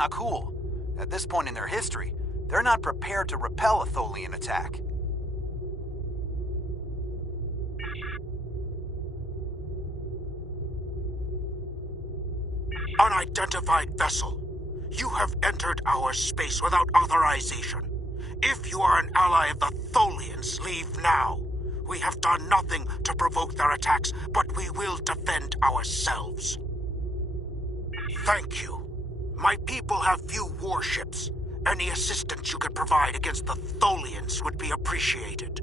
Not cool. At this point in their history, they're not prepared to repel a Tholian attack. Unidentified vessel. You have entered our space without authorization. If you are an ally of the Tholians, leave now. We have done nothing to provoke their attacks, but we will defend ourselves. Thank you. My people have few warships. Any assistance you could provide against the Tholians would be appreciated.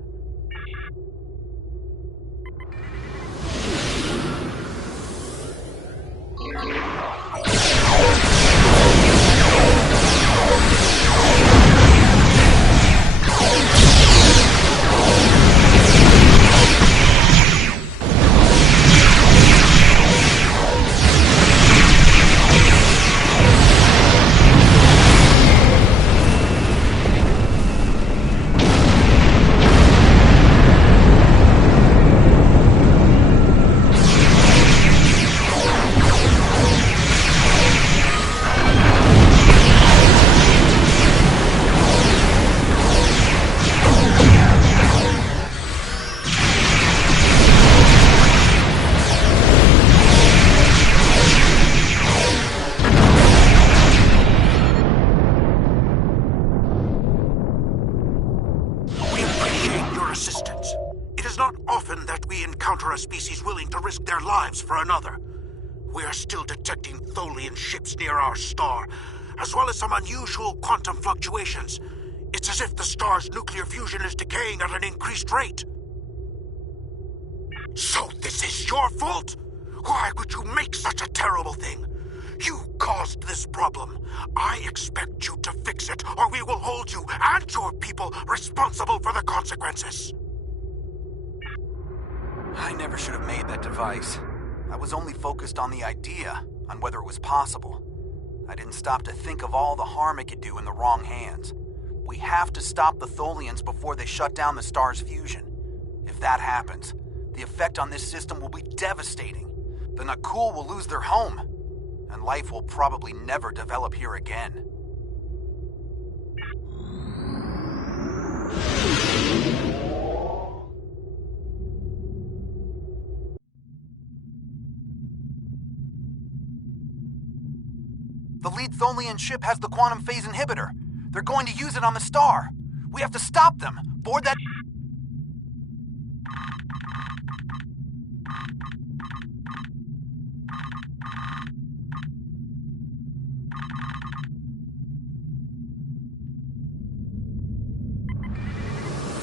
A species willing to risk their lives for another. We are still detecting Tholian ships near our star, as well as some unusual quantum fluctuations. It's as if the star's nuclear fusion is decaying at an increased rate. So this is your fault? Why would you make such a terrible thing? You caused this problem. I expect you to fix it, or we will hold you and your people responsible for the consequences. I never should have made that device. I was only focused on the idea, on whether it was possible. I didn't stop to think of all the harm it could do in the wrong hands. We have to stop the Tholians before they shut down the star's fusion. If that happens, the effect on this system will be devastating. The Nakul will lose their home, and life will probably never develop here again. The lead Tholian ship has the quantum phase inhibitor. They're going to use it on the star. We have to stop them. Board that...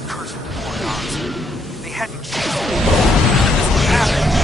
Cursed morons. They hadn't chased me. This would happen.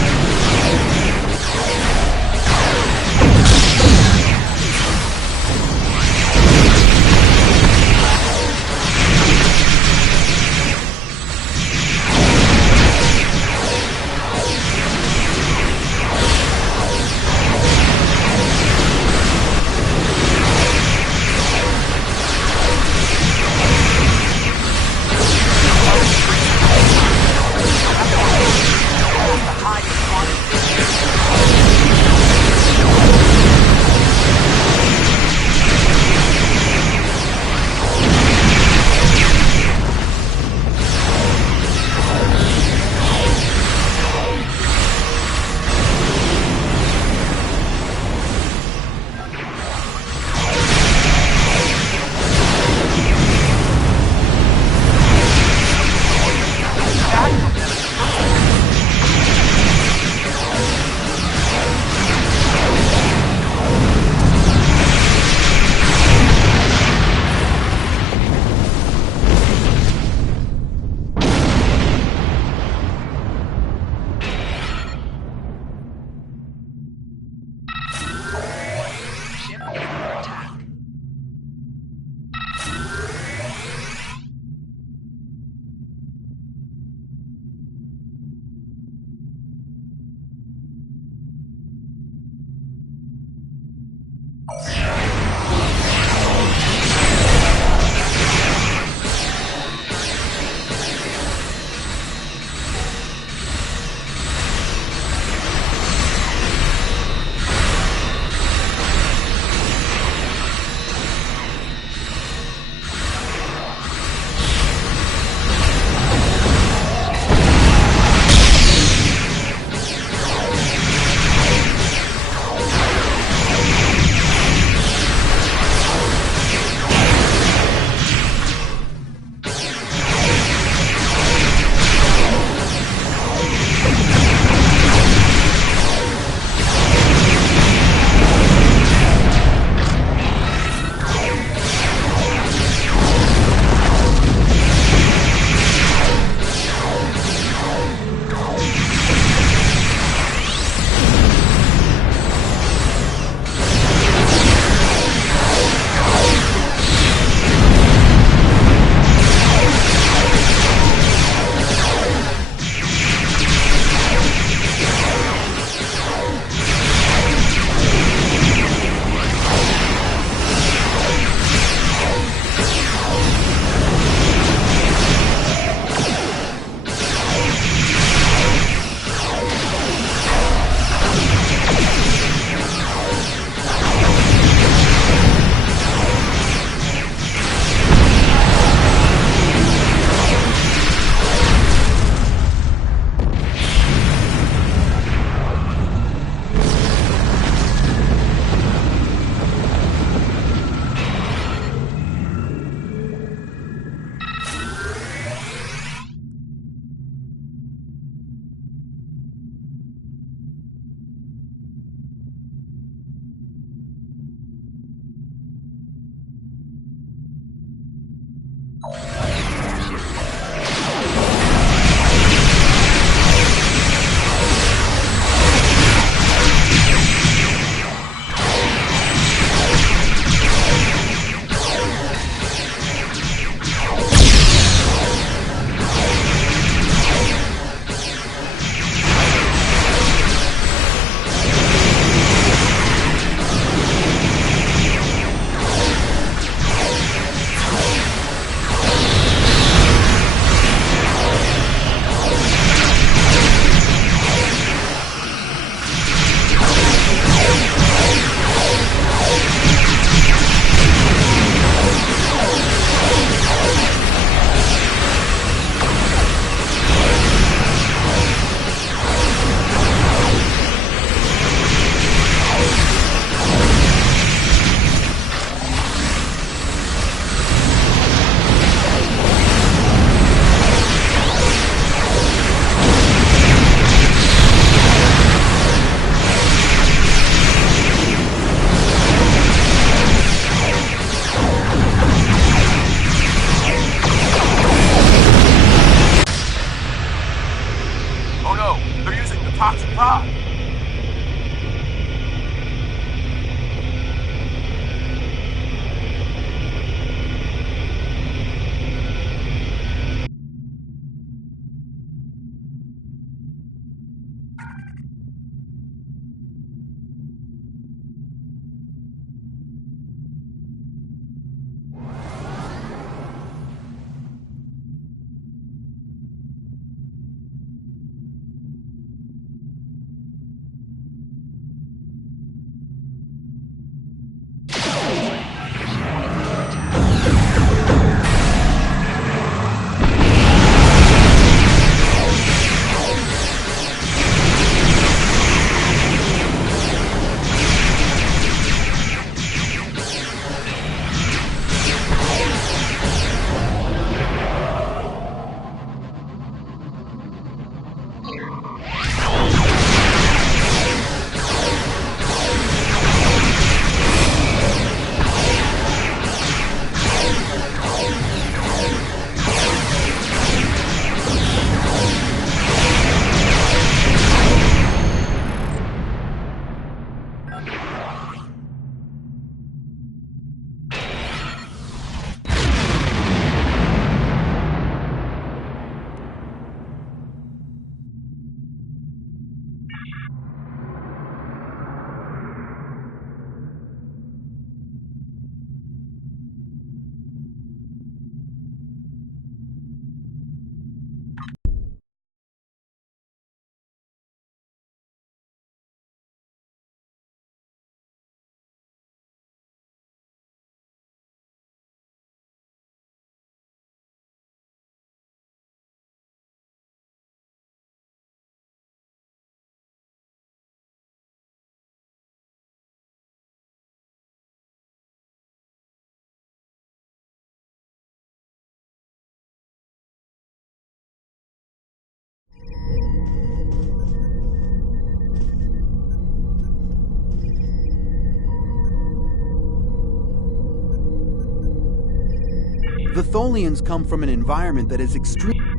The Tholians come from an environment that is extreme.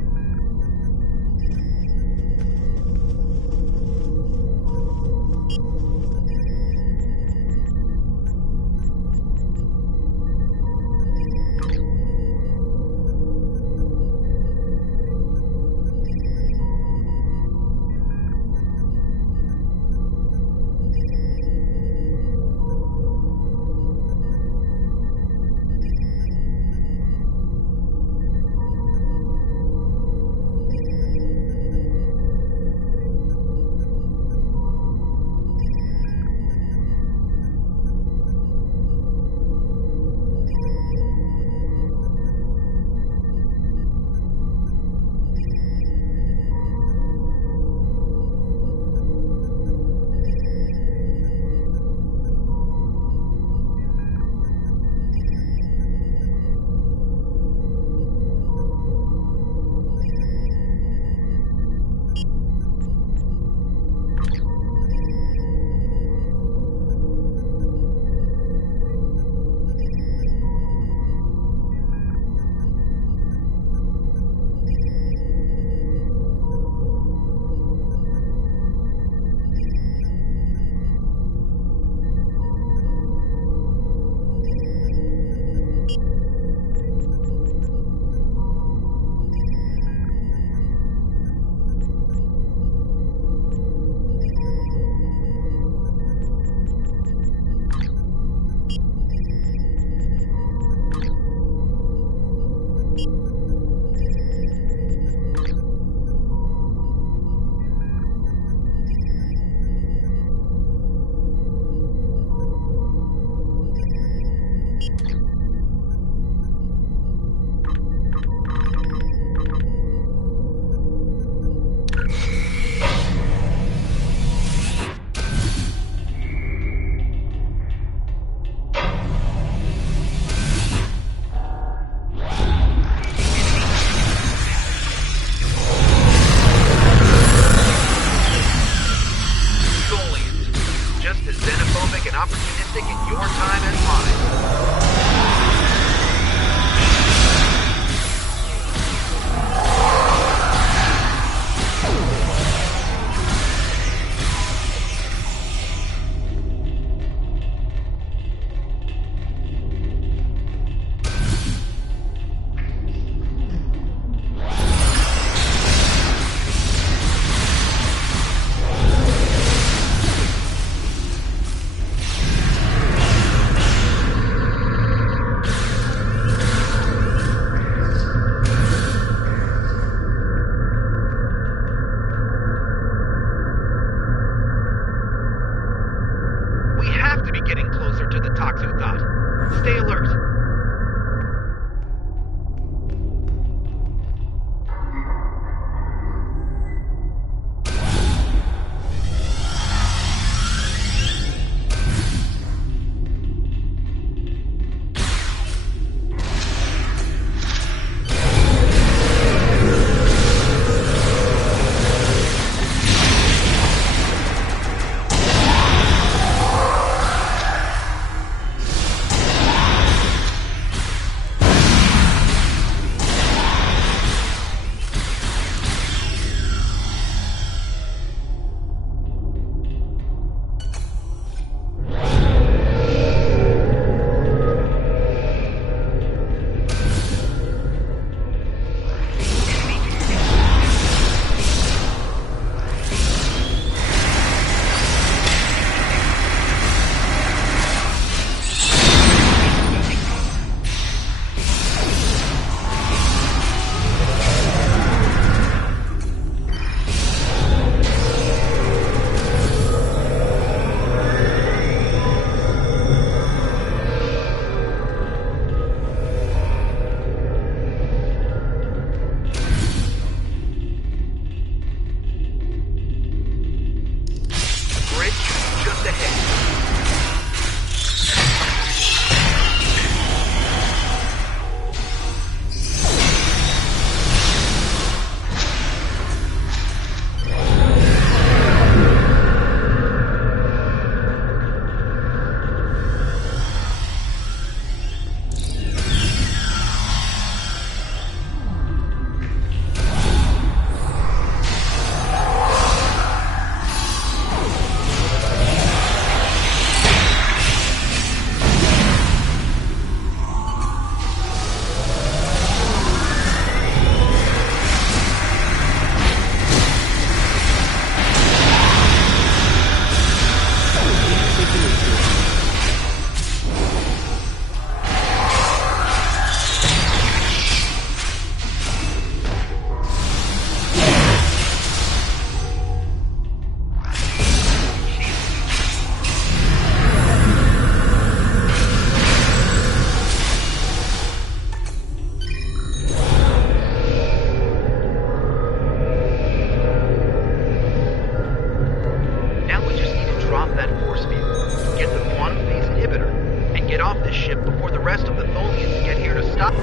before the rest of the Tholians get here to stop.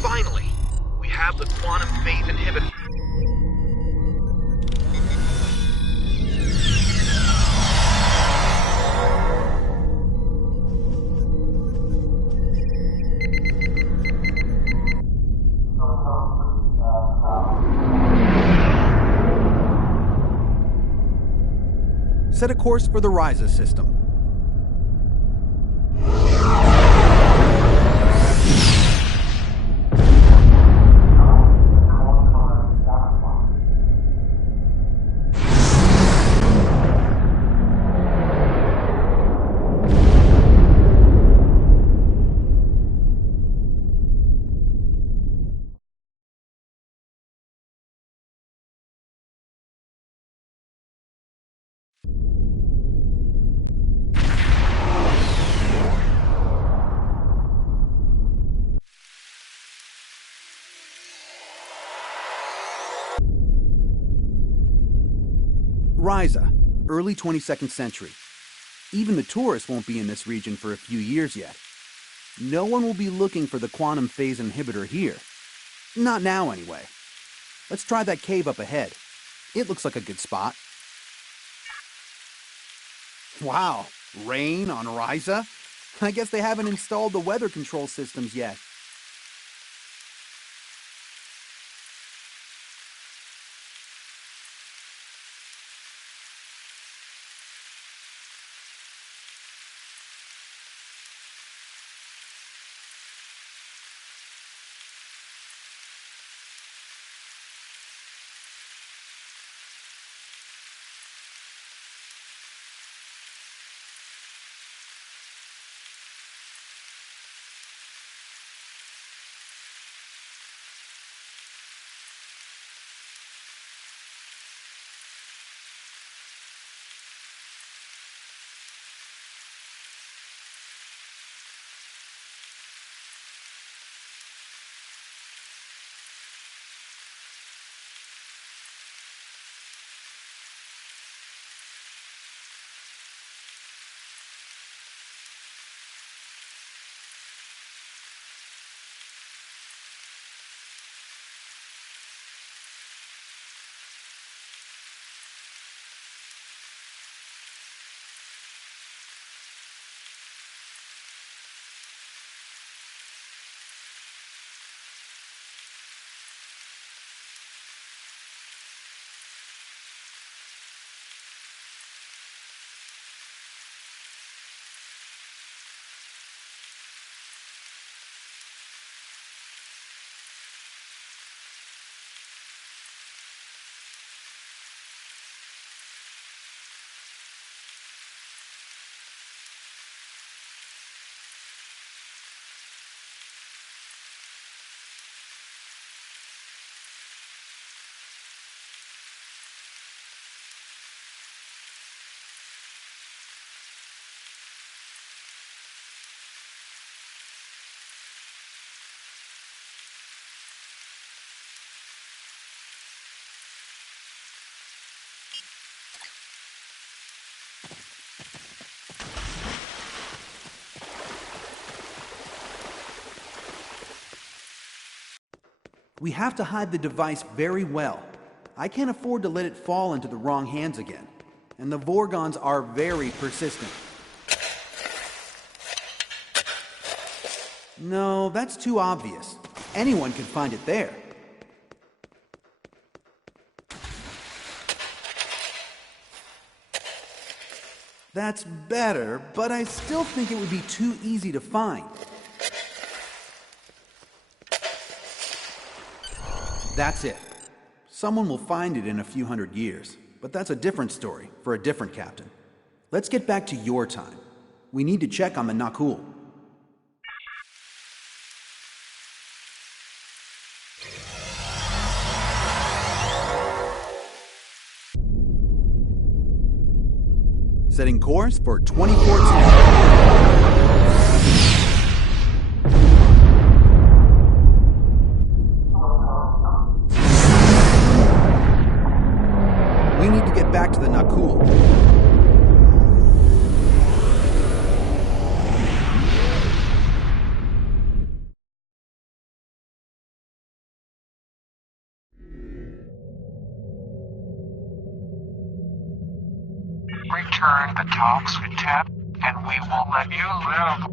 Finally, we have the quantum phase inhibitor. Set a course for the Ryza system. Ryza, early 22nd century. Even the tourists won't be in this region for a few years yet. No one will be looking for the quantum phase inhibitor here. Not now, anyway. Let's try that cave up ahead. It looks like a good spot. Wow, rain on Ryza? I guess they haven't installed the weather control systems yet. We have to hide the device very well. I can't afford to let it fall into the wrong hands again. And the Vorgons are very persistent. No, that's too obvious. Anyone can find it there. That's better, but I still think it would be too easy to find. That's it. Someone will find it in a few hundred years, but that's a different story for a different captain. Let's get back to your time. We need to check on the Nakul. Setting course for 2014. We need to get back to the Nakul. Return the talks with Tep, and we will let you live.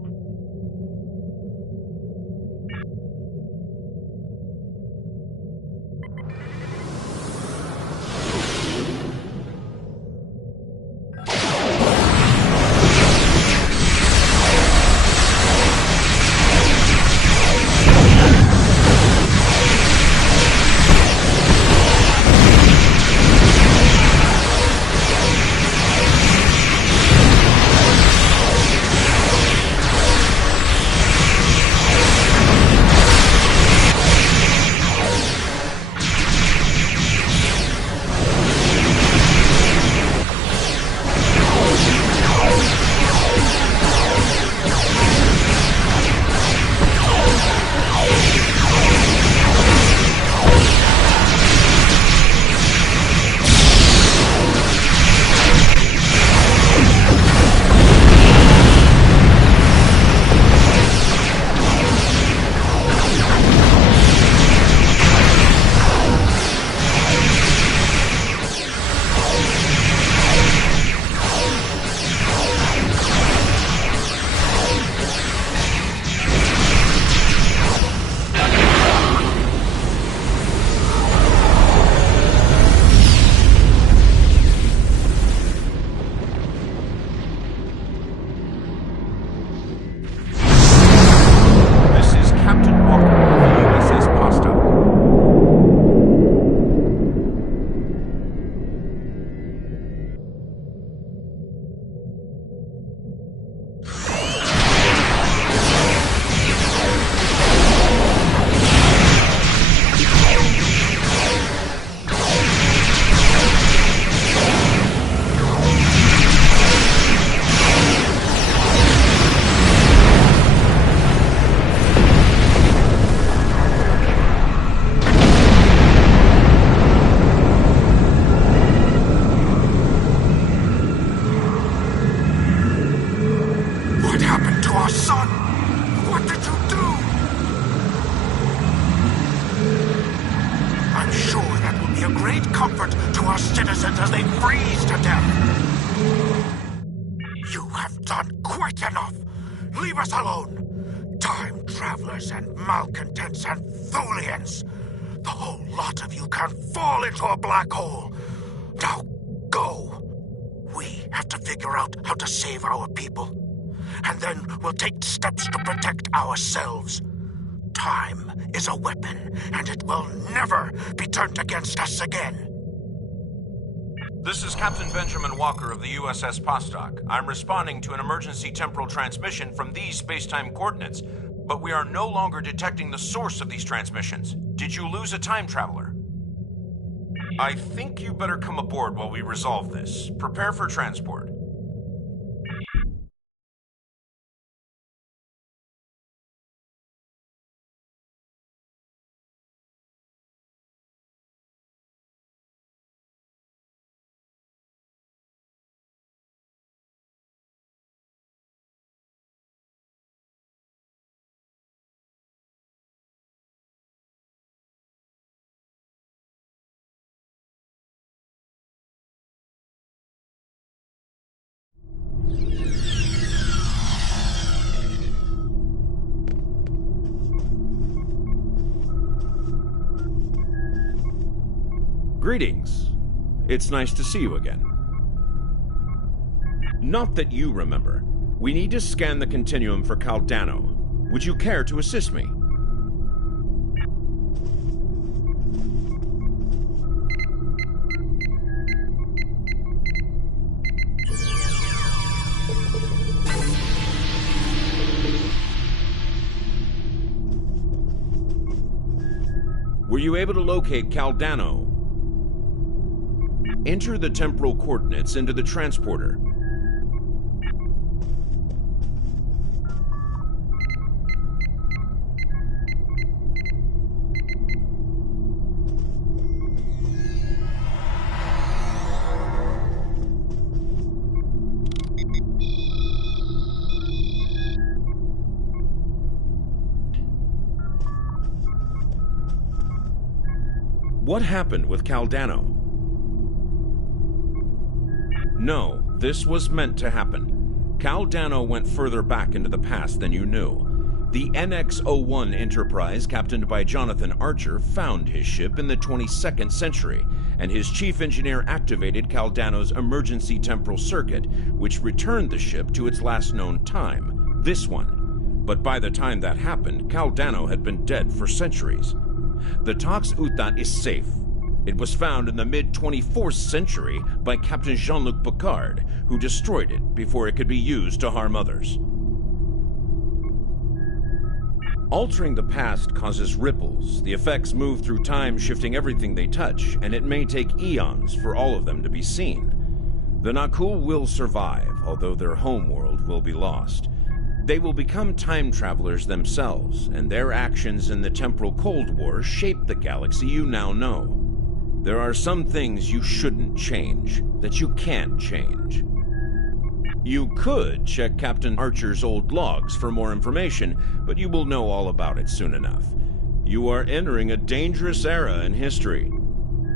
Leave us alone! Time travelers and malcontents and Thulians! The whole lot of you can fall into a black hole! Now go! We have to figure out how to save our people. And then we'll take steps to protect ourselves. Time is a weapon, and it will never be turned against us again. This is Captain Benjamin Walker of the USS Postok. I'm responding to an emergency temporal transmission from these space-time coordinates, but we are no longer detecting the source of these transmissions. Did you lose a time traveler? I think you better come aboard while we resolve this. Prepare for transport. Greetings. It's nice to see you again. Not that you remember. We need to scan the continuum for Caldano. Would you care to assist me? Were you able to locate Caldano? Enter the temporal coordinates into the transporter. What happened with Caldano? No, this was meant to happen. Caldano went further back into the past than you knew. The NX-01 Enterprise, captained by Jonathan Archer, found his ship in the 22nd century, and his chief engineer activated Caldano's emergency temporal circuit, which returned the ship to its last known time, this one. But by the time that happened, Caldano had been dead for centuries. The Tox Utat is safe. It was found in the mid-24th century by Captain Jean-Luc Picard, who destroyed it before it could be used to harm others. Altering the past causes ripples. The effects move through time, shifting everything they touch, and it may take eons for all of them to be seen. The Nakul will survive, although their homeworld will be lost. They will become time travelers themselves, and their actions in the temporal Cold War shaped the galaxy you now know. There are some things you shouldn't change, that you can't change. You could check Captain Archer's old logs for more information, but you will know all about it soon enough. You are entering a dangerous era in history.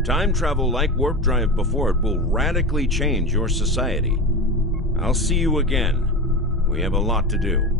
Time travel, like warp drive before it, will radically change your society. I'll see you again. We have a lot to do.